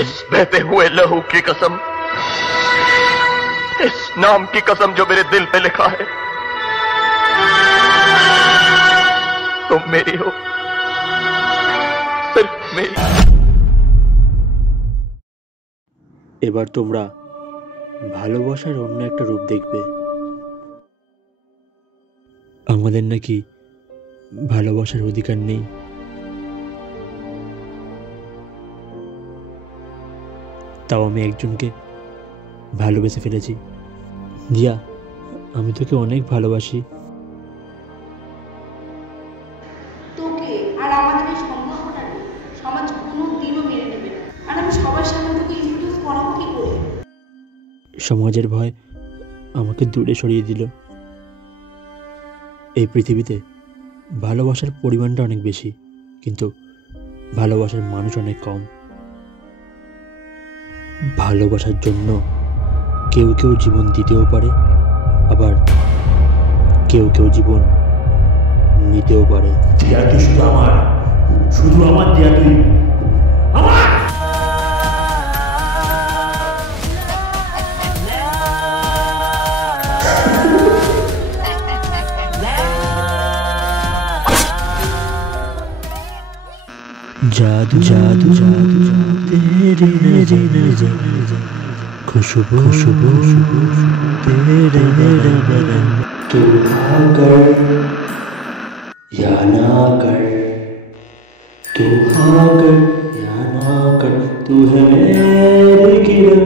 इस बहते हुए लहू की कसम, इस नाम की कसम जो मेरे दिल पे लिखा है, तुम मेरी हो, सिर्फ मेरी। এবার তোমরা ভালোবাসার অন্য একটা রূপ দেখবে। আমাদের নাকি ভালোবাসার অধিকার নেই। তাও আমি একজনকে ভালোবেসে ফেলেছি। জিয়া, আমি তোকে অনেক ভালোবাসি। তোকে আর আমাদের এই সম্পর্কটাকে সমাজ কোনোদিনও মেনে নেবে না। আর আমি সবার সামনে তোকে ইন্ট্রোডিউস করাবো কি করে? সমাজের ভয় আমাকে দূরে সরিয়ে দিল। এই পৃথিবীতে ভালোবাসার পরিমাণটা অনেক বেশি, কিন্তু ভালোবাসার মানুষ অনেক কম। ভালোবাসার জন্য কেউ কেউ জীবন দিতেও পারে, আবার কেউ কেউ জীবন নিতেও পারে। দিয়া তুই শুধু আমার, শুধু আমার দিয়া তুই আমার। जादू जादू जादू तेरी नजर, खुशबू खुशबू तेरे बदन। तू हाँ कर या ना कर, तू हाँ कर या ना कर, तू है मेरी किरण।